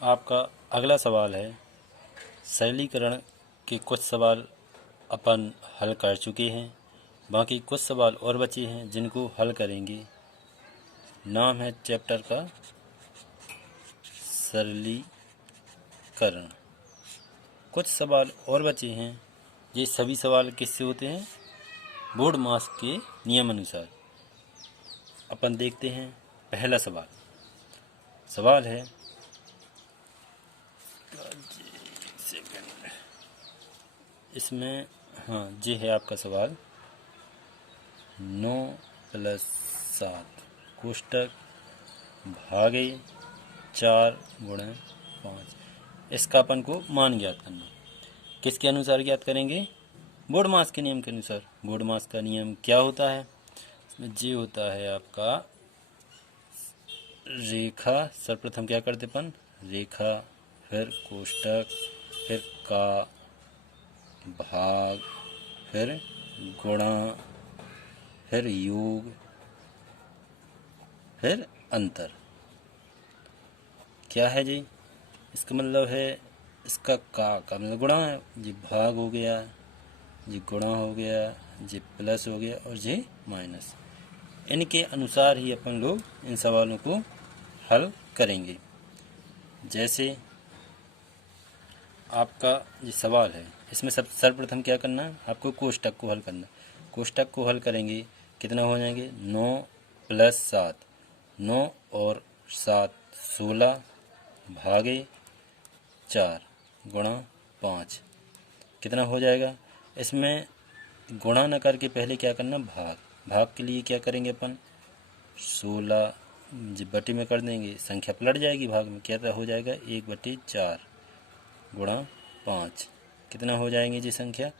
आपका अगला सवाल है, सरलीकरण के कुछ सवाल अपन हल कर चुके हैं, बाकी कुछ सवाल और बचे हैं जिनको हल करेंगे। नाम है चैप्टर का सरलीकरण। कुछ सवाल और बचे हैं। ये सभी सवाल किससे होते हैं? बोर्ड मास के नियम अनुसार। अपन देखते हैं पहला सवाल है, इसमें ये है आपका सवाल। 9 + 7 कोष्टक भागे 4 × 5। इसका अपन को मान ज्ञात करना। किसके अनुसार ज्ञात करेंगे? बोर्ड मास के नियम के अनुसार। बोर्ड मास का नियम क्या होता है? इसमें ये होता है आपका रेखा। सर्वप्रथम क्या करते अपन? रेखा, फिर कोष्टक, फिर का, भाग, फिर गुणा, फिर योग, फिर अंतर। क्या है जी? इसका मतलब है, इसका का मतलब गुणा है। ये भाग हो गया, ये गुणा हो गया, ये प्लस हो गया और ये माइनस। इनके अनुसार ही अपन लोग इन सवालों को हल करेंगे। जैसे आपका ये सवाल है, इसमें सर्वप्रथम क्या करना है? आपको कोष्टक को हल करना। कोष्टक को हल करेंगे, कितना हो जाएंगे? 9 + 7, 9 और 7 16 भागे 4 गुणा 5, कितना हो जाएगा? इसमें गुणा न करके पहले क्या करना? भाग। भाग के लिए क्या करेंगे अपन? 16 बटे में कर देंगे, संख्या पलट जाएगी भाग में। क्या हो जाएगा? 1/4 गुणा 5, कितना हो जाएंगे जी संख्या?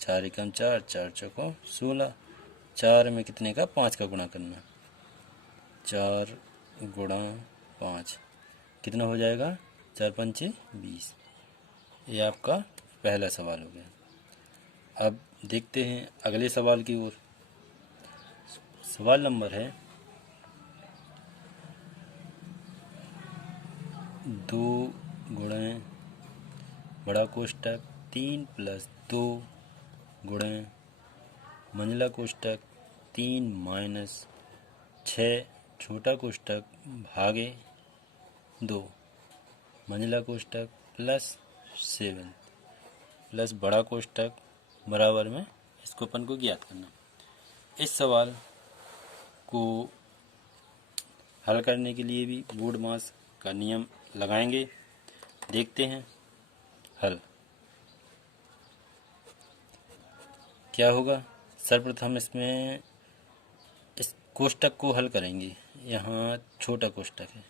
4 × 4, 4 × 16। 4 में कितने का? 5 का गुणा करना। 4 × 5 कितना हो जाएगा? 4 × 5 = 20। ये आपका पहला सवाल हो गया। अब देखते हैं अगले सवाल की ओर। सवाल नंबर है 2 × बड़ा कोष्टक 3 + 2 गुणे मंझला कोष्टक 3 - 6 छोटा कोष्टक भागे 2 मंझला कोष्टक +7 प्लस बड़ा कोष्टक बराबर में इसको अपन को ज्ञात करना। इस सवाल को हल करने के लिए भी बोर्ड मास का नियम लगाएंगे। देखते हैं हल क्या होगा। सर्वप्रथम इसमें इस कोष्टक को हल करेंगे। यहाँ छोटा कोष्टक है।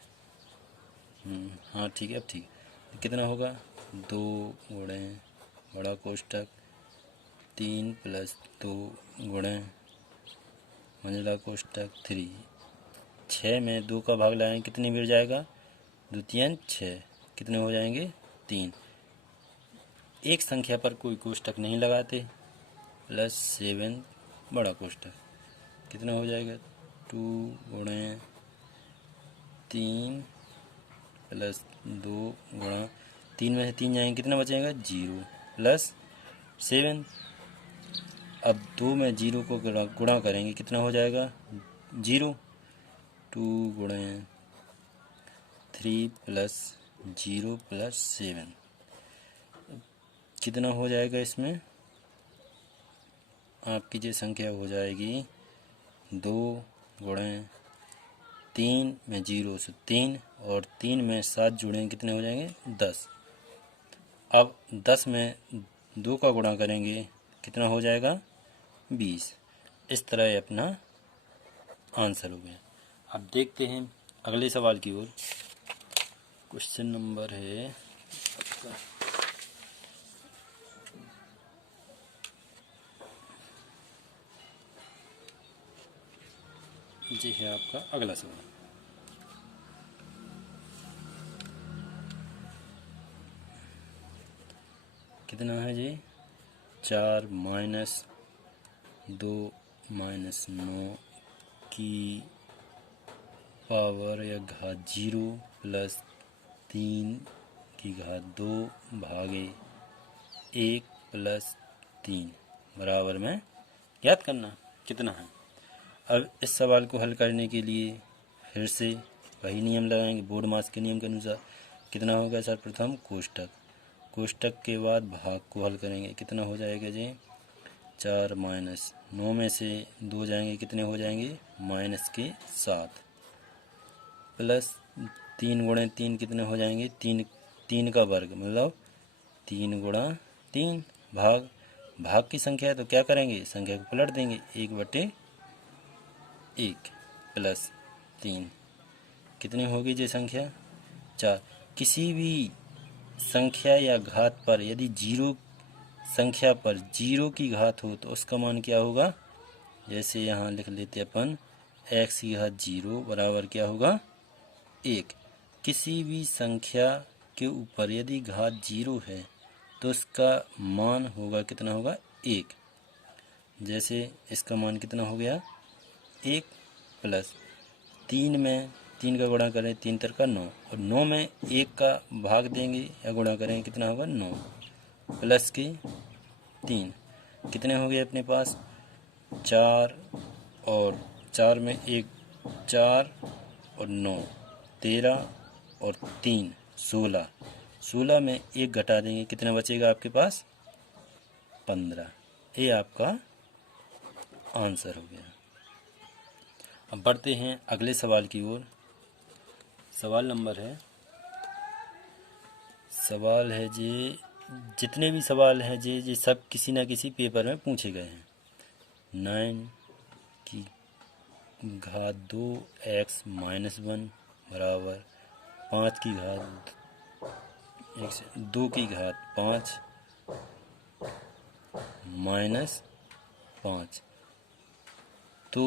हाँ ठीक है, अब ठीक है। कितना होगा? 2 गुणे बड़ा कोष्टक 3 + 2 गुणे मंझला कोष्टक 3। 6 में 2 का भाग लगाएंगे, कितनी मिल जाएगा? 2 × 3 = 6, कितने हो जाएंगे? 3। एक संख्या पर कोई कोष्टक नहीं लगाते। +7 बड़ा कोष्टक, कितना हो जाएगा? 2 गुणे 3 + 2 गुणा 3 में से 3 जाएंगे, कितना बचेगा? 0 +7। अब 2 में 0 को गुणा करेंगे, कितना हो जाएगा? 0। 2 गुणे 3 + 0 + 7 कितना हो जाएगा? इसमें आपकी जो संख्या हो जाएगी 2 गुणे 3 में 0 से 3 और 3 में 7 जुड़ेंगे, कितने हो जाएंगे? 10। अब 10 में 2 का गुणा करेंगे, कितना हो जाएगा? 20। इस तरह अपना आंसर हो गया। अब देखते हैं अगले सवाल की ओर। क्वेश्चन नंबर है आपका जी है आपका अगला सवाल। कितना है जी? 4 - 2 - 9 की पावर या घात 0 + 3 की घात 2 भागे 1 प्लस 3 बराबर में ज्ञात करना कितना है। अब इस सवाल को हल करने के लिए फिर से वही नियम लगाएंगे बोर्ड मास के नियम के अनुसार। कितना होगा सर्वप्रथम कोष्टक के बाद भाग को हल करेंगे। कितना हो जाएगा जी 4 माइनस 9 में से 2 जाएंगे, कितने हो जाएंगे माइनस के 7 प्लस 3 गुणे 3 कितने हो जाएंगे 3 का वर्ग मतलब 3 गुणा 3 भाग की संख्या है तो क्या करेंगे संख्या को पलट देंगे 1/1 प्लस 3 कितनी होगी जी संख्या 4। किसी भी संख्या या घात पर यदि जीरो संख्या पर 0 की घात हो तो उसका मान क्या होगा। जैसे यहाँ लिख लेते अपन x की घात 0 बराबर क्या होगा 1। किसी भी संख्या के ऊपर यदि घात 0 है तो उसका मान होगा कितना होगा 1। जैसे इसका मान कितना हो गया 1 प्लस 3 में 3 का गुणा करें 3 तिरका 9 और 9 में 1 का भाग देंगे या गुणा करेंगे कितना होगा 9 प्लस के 3 कितने हो गए अपने पास 4 और 4 में 1 4 और 9 13 और 3 16 16 में 1 घटा देंगे कितना बचेगा आपके पास 15। ये आपका आंसर हो गया। अब बढ़ते हैं अगले सवाल की ओर। सवाल है जी जितने भी सवाल हैं जी सब किसी न किसी पेपर में पूछे गए हैं। 9 की घात 2 x माइनस 1 बराबर 5 की घात 2 की घात 5 माइनस 5 तो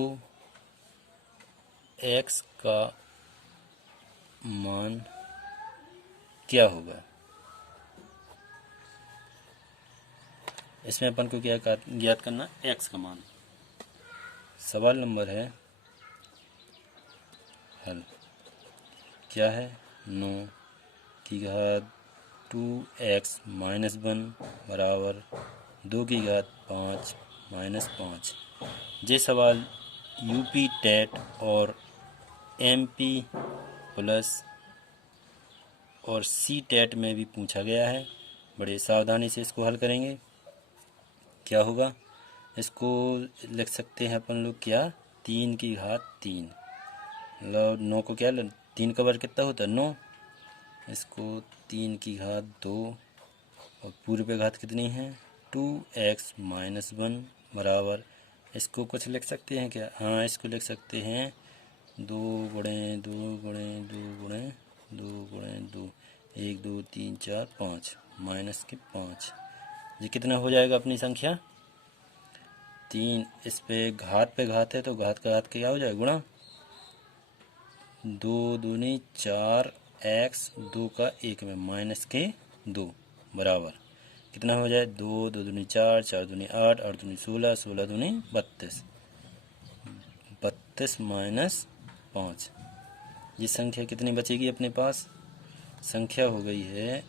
x का मान क्या होगा। इसमें अपन को क्या ज्ञात करना x का मान। सवाल नंबर है हल क्या है 9 की घात 2x माइनस 1 बराबर 2 की घात 5 माइनस 5। ये सवाल यूपी टेट और एमपी प्लस और सी टेट में भी पूछा गया है। बड़े सावधानी से इसको हल करेंगे। क्या होगा इसको लिख सकते हैं अपन लोग क्या 3 की घात 3 मतलब 9 को क्या 3 का वर्ग कितना होता है 9। इसको 3 की घात 2 और पूरे पे घात कितनी है 2x माइनस 1 बराबर इसको कुछ लिख सकते हैं क्या। हाँ इसको लिख सकते हैं 2 गुणे 2 गुणे 2 गुणे 2 गुणे 2 1 2 3 4 5 माइनस के 5। ये कितना हो जाएगा अपनी संख्या 3। इस पे घात है तो घात का घात क्या हो जाएगा गुणा 2 दूनी 4 x 2 का 1 में माइनस के 2 बराबर कितना हो जाए 2 2 दूनी 4 4 दूनी 8 8 दूनी 16 16 दूनी 32 32 माइनस 5। ये संख्या कितनी बचेगी अपने पास संख्या हो गई है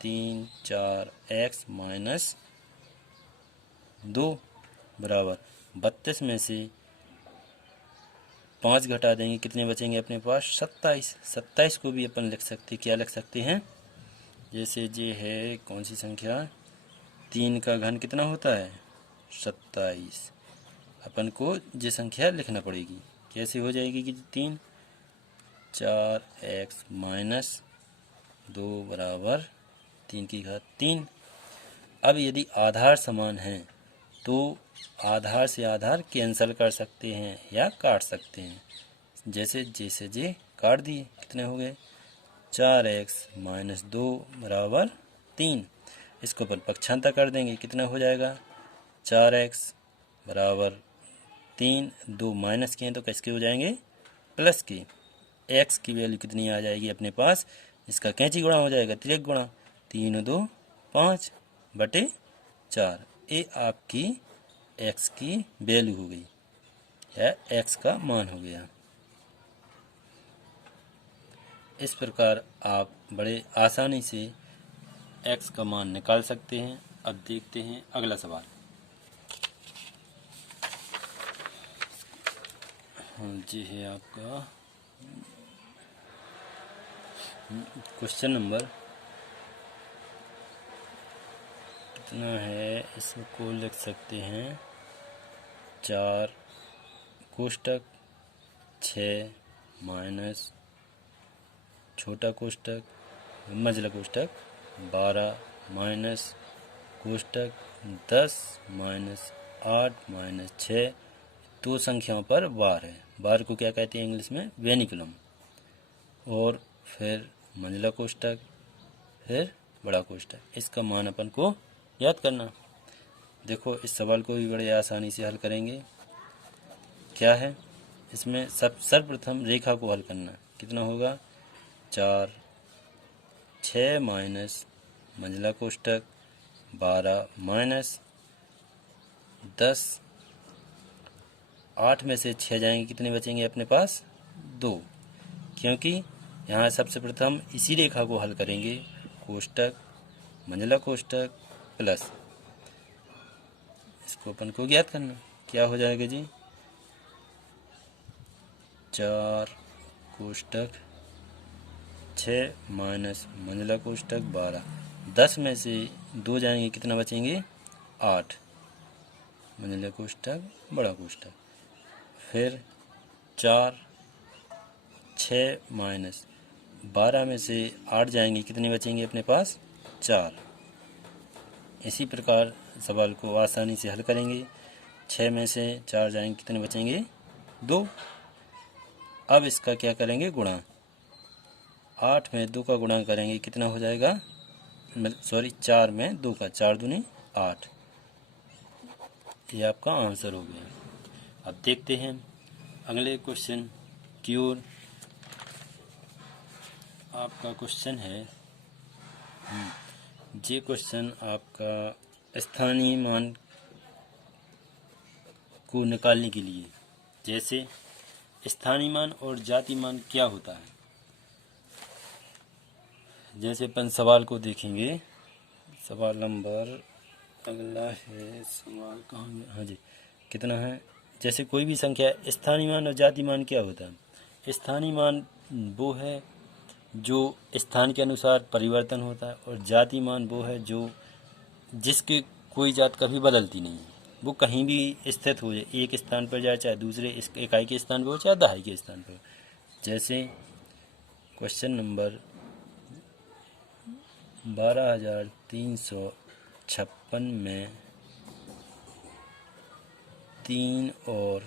3 4 x माइनस 2 बराबर 32 में से 5 घटा देंगे कितने बचेंगे अपने पास 27। 27 को भी अपन लिख सकते क्या लिख सकते हैं जैसे ये है कौन सी संख्या 3 का घन कितना होता है 27। अपन को ये संख्या लिखना पड़ेगी कैसे हो जाएगी कि 3 4x माइनस 2 बराबर 3 की घात 3। अब यदि आधार समान हैं तो आधार से आधार कैंसिल कर सकते हैं या काट सकते हैं। जैसे जे काट दिए कितने हो गए 4x माइनस 2 बराबर 3। इसको अपन पक्षांतर कर देंगे कितना हो जाएगा 4x बराबर 3 2 माइनस के हैं तो किसके हो जाएंगे प्लस के। x की वैल्यू कितनी आ जाएगी अपने पास इसका कैंची गुणा हो जाएगा तिरक गुणा 3 2 5 बटे 4। ये आपकी x की वैल्यू हो गई या x का मान हो गया। इस प्रकार आप बड़े आसानी से x का मान निकाल सकते हैं। अब देखते हैं अगला सवाल। हाँ जी, है आपका क्वेश्चन नंबर कितना है, इसको लिख सकते हैं 4 कोष्टक 6 माइनस छोटा कोष्टक मझला कोष्टक 12 माइनस कोष्टक 10 माइनस 8 माइनस 6। दो संख्याओं पर बार है। बार को क्या कहते हैं इंग्लिश में? वेनिकुलम। और फिर मंझला कोष्टक, फिर बड़ा कोष्टक। इसका मान अपन को याद करना। देखो, इस सवाल को भी बड़े आसानी से हल करेंगे। क्या है इसमें? सर्वप्रथम रेखा को हल करना। कितना होगा? 4 6 माइनस मंझला कोष्टक 12 माइनस 10। 8 में से 6 जाएंगे, कितने बचेंगे अपने पास? 2। क्योंकि यहाँ सबसे प्रथम इसी रेखा को हल करेंगे। कोष्टक मंझला कोष्टक प्लस, इसको अपन को ज्ञात करना। क्या हो जाएगा जी? 4 कोष्टक 6 माइनस मंझला कोष्टक 12। 10 में से 2 जाएंगे, कितना बचेंगे? 8। मंझला कोष्टक बड़ा कोष्टक। फिर 4 6 माइनस 12 में से 8 जाएंगे, कितने बचेंगे अपने पास? 4। इसी प्रकार सवाल को आसानी से हल करेंगे। 6 में से 4 जाएंगे, कितने बचेंगे? 2। अब इसका क्या करेंगे? गुणा। 8 में 2 का गुणा करेंगे, कितना हो जाएगा? 4 में 2 का, 4 दूनी 8। ये आपका आंसर हो गया। अब देखते हैं अगले क्वेश्चन की ओर। आपका क्वेश्चन है ये क्वेश्चन आपका स्थानीय मान को निकालने के लिए। जैसे स्थानीय मान और जाति मान क्या होता है। जैसे अपन सवाल को देखेंगे। सवाल नंबर अगला है, सवाल कहाँ गया? हाँ जी, कितना है? जैसे कोई भी संख्या, स्थानीय मान और जाति मान क्या होता है? स्थानीय मान वो है जो स्थान के अनुसार परिवर्तन होता है, और जाति मान वो है जो जिसकी कोई जात कभी बदलती नहीं है। वो कहीं भी स्थित हो जाए, एक स्थान पर जाए, चाहे दूसरे इकाई के स्थान पर हो, चाहे दहाई के स्थान पर। जैसे क्वेश्चन नंबर 12,356 में 3 और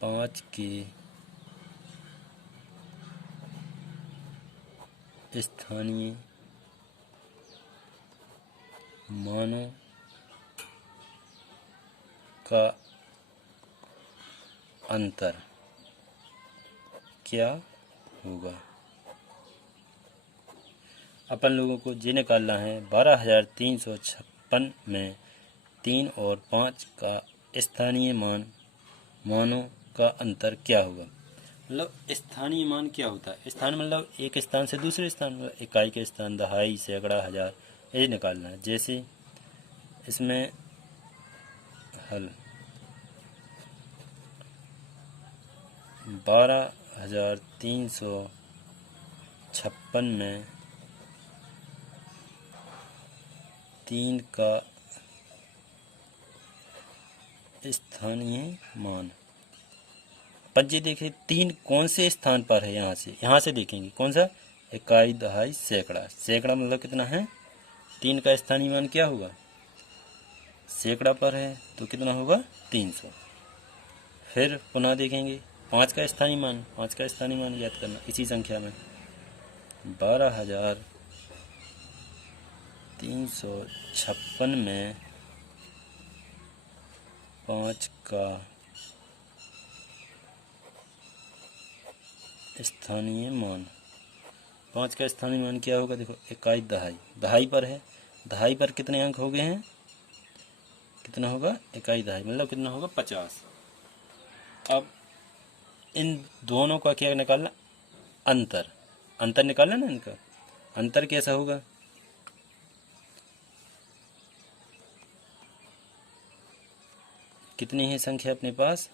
5 के स्थानीय मानों का अंतर क्या होगा? अपन लोगों को ये निकालना है 12,356 में 3 और 5 का स्थानीय मानों का अंतर क्या होगा। मतलब स्थानीय मान क्या होता है? स्थान मतलब एक स्थान से दूसरे स्थान पर, इकाई के स्थान, दहाई, सैकड़ा, हजार, ये निकालना है। जैसे इसमें हल 12,356 में 3 का स्थानीय मान। पंजे देखें 3 कौन से स्थान पर है? यहाँ से देखेंगे कौन सा? इकाई, दहाई, सैकड़ा। सैकड़ा मतलब कितना है? 3 का स्थानीय मान क्या होगा? सैकड़ा पर है तो कितना होगा? 300। फिर पुनः देखेंगे 5 का स्थानीय मान। 5 का स्थानीय मान याद करना इसी संख्या में 12,356 में 5 का स्थानीय मान। 5 का स्थानीय मान क्या होगा? देखो, इकाई, दहाई। दहाई पर है, दहाई पर कितने अंक हो गए हैं? कितना होगा? इकाई, दहाई मतलब कितना होगा? 50। अब इन दोनों का क्या निकालना, अंतर, अंतर निकालना ना इनका। अंतर कैसा होगा, कितनी है संख्या अपने पास,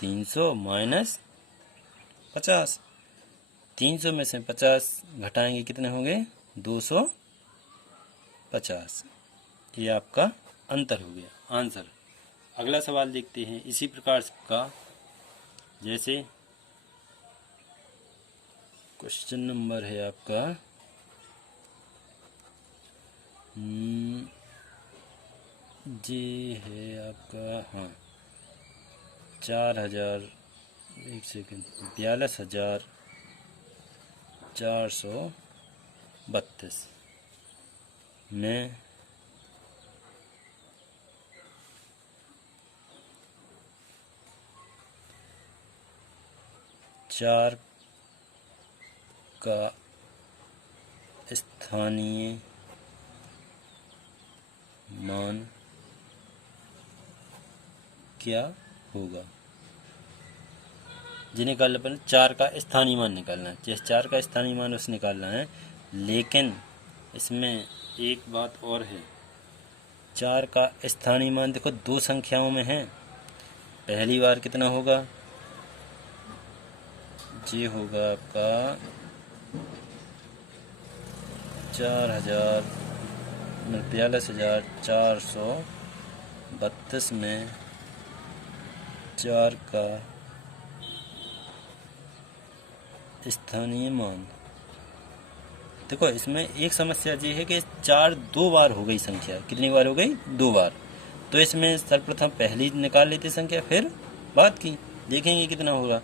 300 माइनस 50। 300 में से 50 घटाएंगे कितने होंगे, 250। ये आपका अंतर हो गया आंसर। अगला सवाल देखते हैं इसी प्रकार का। जैसे क्वेश्चन नंबर है आपका जी है आपका, हाँ, 4000, एक सेकेंड, 42,432 में 4 का स्थानीय मान क्या होगा। जी निकालना पड़े, 4 का स्थानीय मान निकालना है। जैसे 4 का स्थानीय मान उसे निकालना है, लेकिन इसमें एक बात और है। 4 का स्थानीय मान देखो दो संख्याओं में है। पहली बार कितना होगा, ये होगा आपका 42,432 में 4 का स्थानीय मान। देखो इसमें एक समस्या ये है कि 4 दो बार हो गई संख्या, कितनी बार हो गई, 2 बार। तो इसमें सर्वप्रथम पहली निकाल लेते संख्या, फिर बाद की देखेंगे कितना होगा।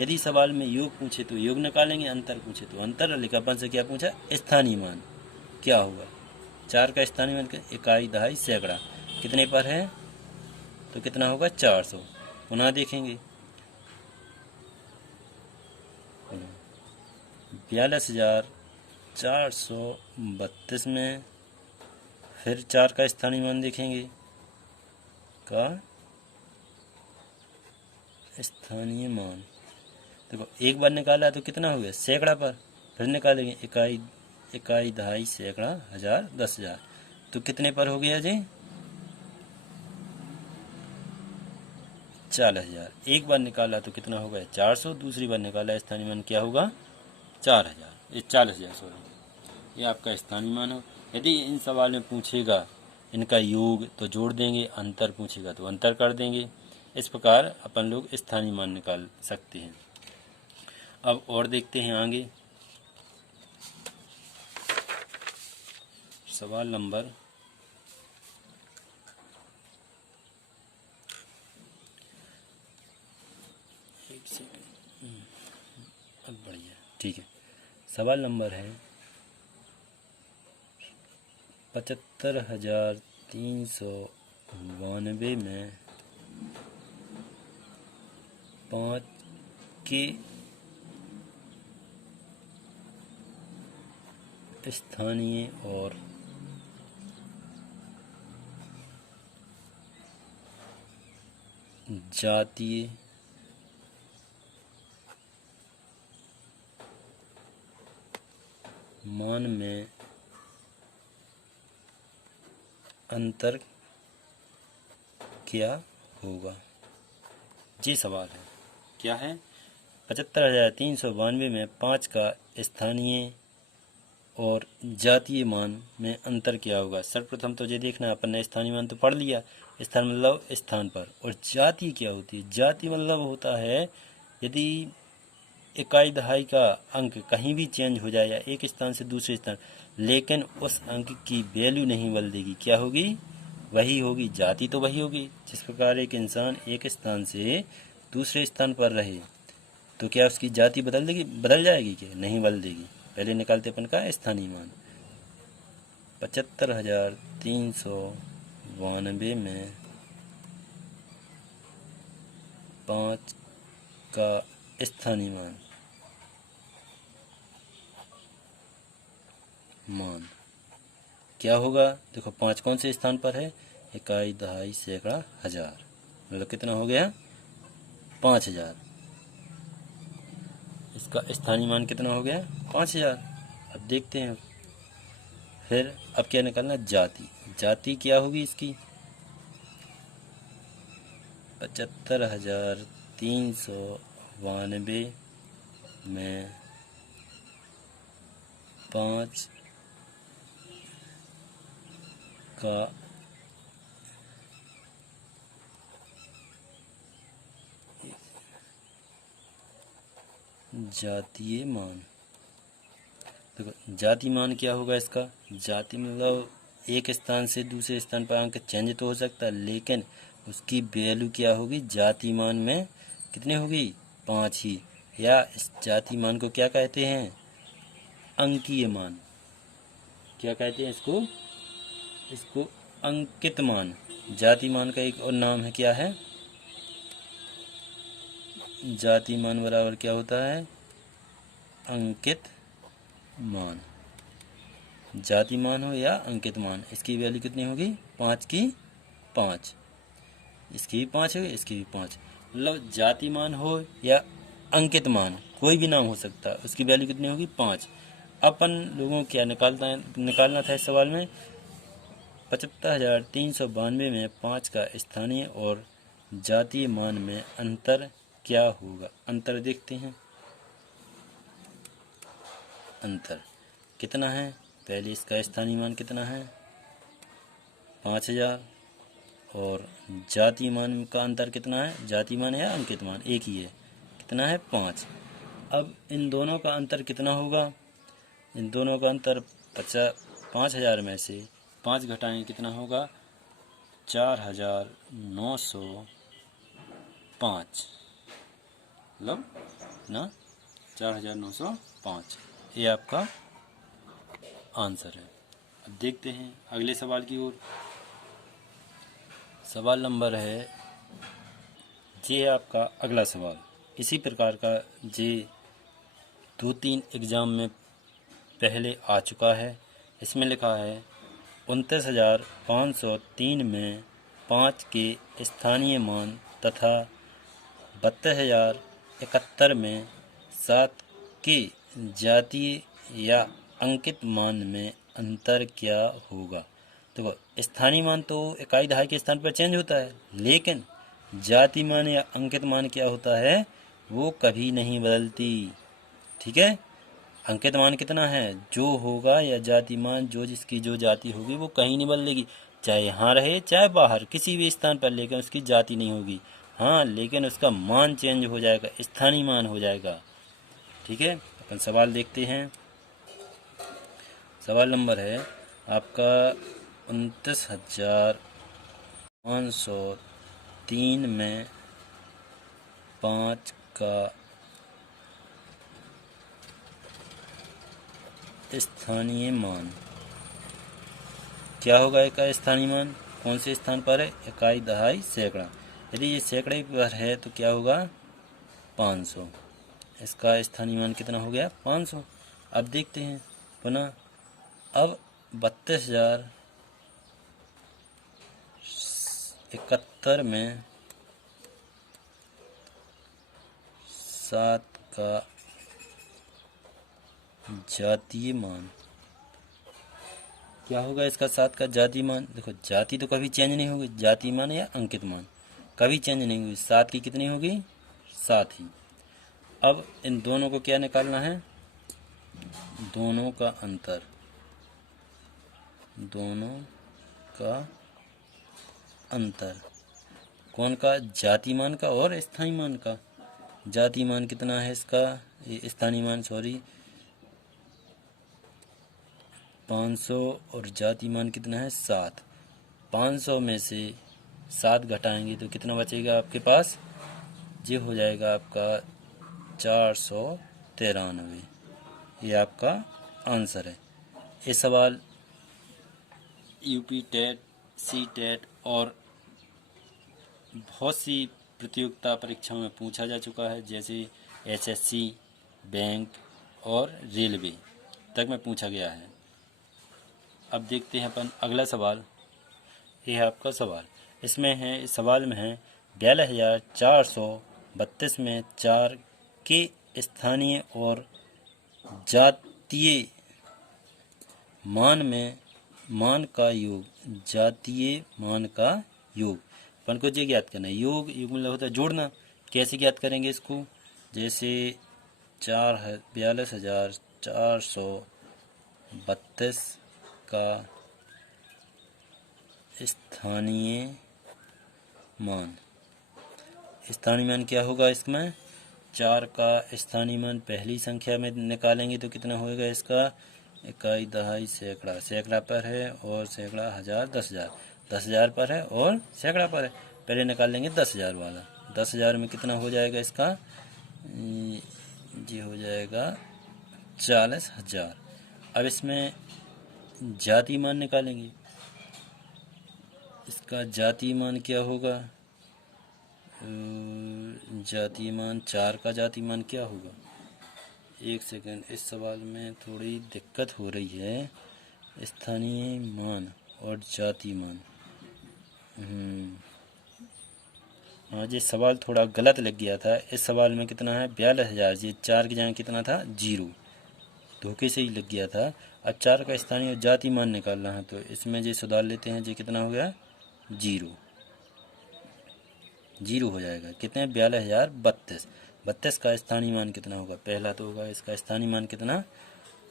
यदि सवाल में योग पूछे तो योग निकालेंगे, अंतर पूछे तो अंतर। लिखापन से क्या पूछा, स्थानीय मान क्या होगा। 4 का स्थानीय मान इकाई, दहाई, सैकड़ा कितने पर है, तो कितना होगा, 400। पुनः देखेंगे 42,432 में फिर 4 का स्थानीय मान देखेंगे, का स्थानीय मान। देखो एक बार निकाला तो कितना हो गया, सैकड़ा पर। फिर निकालेंगे इकाई, इकाई, दहाई, सैकड़ा, हजार, 10,000, तो कितने पर हो गया जी, 40,000। एक बार निकाला तो कितना होगा, 400। दूसरी बार निकाला स्थानीय मान क्या होगा, 4,000, ये 40,000 सॉरी, ये आपका स्थानीय मान हो। यदि इन सवाल में पूछेगा इनका योग तो जोड़ देंगे, अंतर पूछेगा तो अंतर कर देंगे। इस प्रकार अपन लोग स्थानीय मान निकाल सकते हैं। अब और देखते हैं आगे। सवाल नंबर अब बढ़िया, ठीक है। सवाल नंबर है 75,392 में 5 के स्थानीय और जातीय मान में अंतर क्या होगा। ये सवाल है, क्या है, 75,392 में 5 का स्थानीय और जातीय मान में अंतर क्या होगा। सर्वप्रथम तो ये देखना, अपन ने स्थानीय मान तो पढ़ लिया, स्थान मतलब स्थान पर, और जाति क्या होती है। जाति मतलब होता है यदि इकाई दहाई का अंक कहीं भी चेंज हो जाए या एक स्थान से दूसरे स्थान, लेकिन उस अंक की वैल्यू नहीं बदलेगी, क्या होगी, वही होगी, जाति तो वही होगी। जिस प्रकार एक इंसान एक स्थान से दूसरे स्थान पर रहे तो क्या उसकी जाति बदल देगी, बदल जाएगी, क्या नहीं बदलेगी। पहले निकालते अपन का स्थानीय मान। 75,392 में 5 का स्थानीय मान क्या होगा। देखो 5 कौन से स्थान पर है, इकाई, दहाई, सैकड़ा, हजार, मतलब कितना हो गया, 5,000। इसका स्थानीय मान कितना हो गया 5000। अब देखते हैं फिर अब क्या निकालना, जाति। जाति क्या होगी इसकी 75,392 में 5 का जातीय मान। देखो जाति मान क्या होगा इसका, जाति मतलब एक स्थान से दूसरे स्थान पर अंक चेंज तो हो सकता है, लेकिन उसकी वैल्यू क्या होगी जाति मान में कितनी होगी 5 ही। या इस जाति मान को क्या कहते हैं अंकीय मान। क्या कहते हैं इसको, इसको अंकित मान। जाति मान का एक और नाम है, क्या है, जाति मान बराबर क्या होता है अंकित मान। जाति मान हो या अंकित मान, इसकी वैल्यू कितनी होगी 5 की 5, इसकी भी 5 होगी, इसकी भी 5। मतलब जाति मान हो या अंकित मान कोई भी नाम हो सकता है, उसकी वैल्यू कितनी होगी 5। अपन लोगों को क्या निकालना था इस सवाल में 75,392 में 5 का स्थानीय और जातीय मान में अंतर क्या होगा। अंतर देखते हैं, अंतर कितना है, पहले इसका स्थानीय मान कितना है 5000 और जातीय मान का अंतर कितना है, जातीय मान या अंकित मान एक ही है, कितना है 5। अब इन दोनों का अंतर कितना होगा, इन दोनों का अंतर 5000 में से 5 घटाएं कितना होगा 4905, मतलब ना 4905, ये आपका आंसर है। अब देखते हैं अगले सवाल की ओर। सवाल नंबर है ये आपका अगला सवाल, इसी प्रकार का ये 2-3 एग्ज़ाम में पहले आ चुका है। इसमें लिखा है 29,503 में 5 के स्थानीय मान तथा 32,071 में 7 के जातीय या अंकित मान में अंतर क्या होगा। देखो स्थानीय मान तो इकाई दहाई के स्थान पर चेंज होता है, लेकिन जाति मान या अंकित मान क्या होता है वो कभी नहीं बदलती। ठीक है, अंकित मान कितना है जो होगा, या जाति मान जो जिसकी जो जाति होगी वो कहीं नहीं बदलेगी, चाहे यहाँ रहे चाहे बाहर किसी भी स्थान पर, लेकिन उसकी जाति नहीं होगी। हाँ, लेकिन उसका मान चेंज हो जाएगा, स्थानीय मान हो जाएगा। ठीक है, अपन सवाल देखते हैं। सवाल नंबर है आपका 29,503 में 5 का स्थानीय मान क्या होगा। इकाई स्थानीय मान कौन से स्थान पर है, इकाई दहाई सैकड़ा। यदि ये सैकड़े पर है तो क्या होगा 500, इसका स्थानीय मान कितना हो गया 500। अब देखते हैं पुनः, अब 32,071 में 7 का जातीय मान क्या होगा, इसका 7 का जातीय मान। देखो जाति तो कभी चेंज नहीं होगी, जातीय मान या अंकित मान कभी चेंज नहीं होगी, 7 की कितनी होगी 7 ही। अब इन दोनों को क्या निकालना है, दोनों का अंतर, दोनों का अंतर कौन का, जाति मान का और स्थानीय मान का। जाति मान कितना है इसका, ये स्थानीय मान 500 और जाति मान कितना है 7। 500 में से 7 घटाएंगे तो कितना बचेगा आपके पास, ये हो जाएगा आपका 493। ये आपका आंसर है। ये सवाल यूपी टेट, सी टेट और बहुत सी प्रतियोगिता परीक्षाओं में पूछा जा चुका है, जैसे एसएससी, बैंक और रेलवे तक में पूछा गया है। अब देखते हैं अपन अगला सवाल। ये है आपका सवाल, इसमें है, इस सवाल में है 42,432 में 4 के स्थानीय और जातीय मान में मान का योग, जातीय मान का योग अपन को ये ज्ञात करना है। योग मतलब होता है जोड़ना। कैसे ज्ञात करेंगे इसको? जैसे 42,432 का स्थानीय मान क्या होगा? इसमें 4 का स्थानीय मान पहली संख्या में निकालेंगे तो कितना होएगा? इसका इकाई, दहाई, सैकड़ा। सैकड़ा पर है और सैकड़ा, हजार, 10,000। 10,000 पर है और सैकड़ा पर है। पहले निकाल लेंगे 10,000 वाला। 10,000 में कितना हो जाएगा इसका? ये हो जाएगा 40,000। अब इसमें जाति मान निकालेंगे। इसका जाति मान क्या होगा? जाति मान 4 का जाति मान क्या होगा? एक सेकंड, इस सवाल में थोड़ी दिक्कत हो रही है। स्थानीय मान और जाति मान, हाँ ये सवाल थोड़ा गलत लग गया था। इस सवाल में कितना है? 42,000। ये 4 की जगह कितना था? 0। धोखे से ही लग गया था। अब 4 का स्थानीय और जाति मान निकालना है तो इसमें ये सुधार लेते हैं। ये कितना हो गया? 0 हो जाएगा। कितने? 42,032। 32 का स्थानीय मान कितना होगा? पहला तो होगा इसका स्थानीय मान कितना?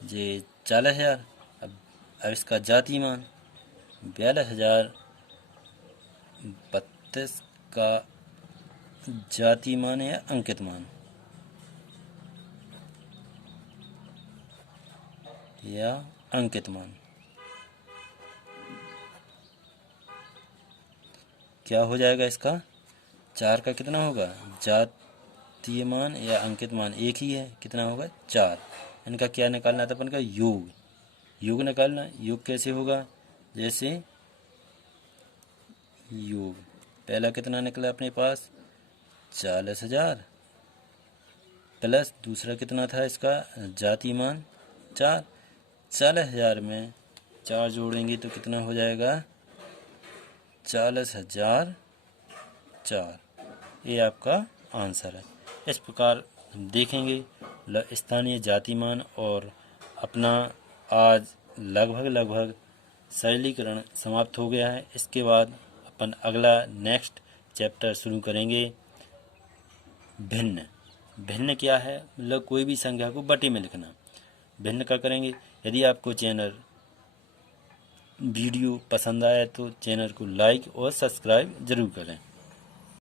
ये 40,000। अब इसका जाति मान 42,032 का जाति मान या अंकित मान, क्या हो जाएगा इसका? 4 का कितना होगा? जातीय मान या अंकित मान एक ही है। कितना होगा? 4। इनका क्या निकालना था अपन का? योग निकालना। योग कैसे होगा? जैसे योग पहला कितना निकला अपने पास? 40,000 प्लस दूसरा कितना था इसका? जाति मान 4। 40,000 में 4 जोड़ेंगे तो कितना हो जाएगा? 40,004। ये आपका आंसर है। इस प्रकार हम देखेंगे स्थानीय जाति मान और अपना आज लगभग सरलीकरण समाप्त हो गया है। इसके बाद अपन अगला नेक्स्ट चैप्टर शुरू करेंगे। भिन्न क्या है? मतलब कोई भी संख्या को बटे में लिखना। भिन्न का करेंगे। यदि आपको वीडियो पसंद आया तो चैनल को लाइक और सब्सक्राइब जरूर करें।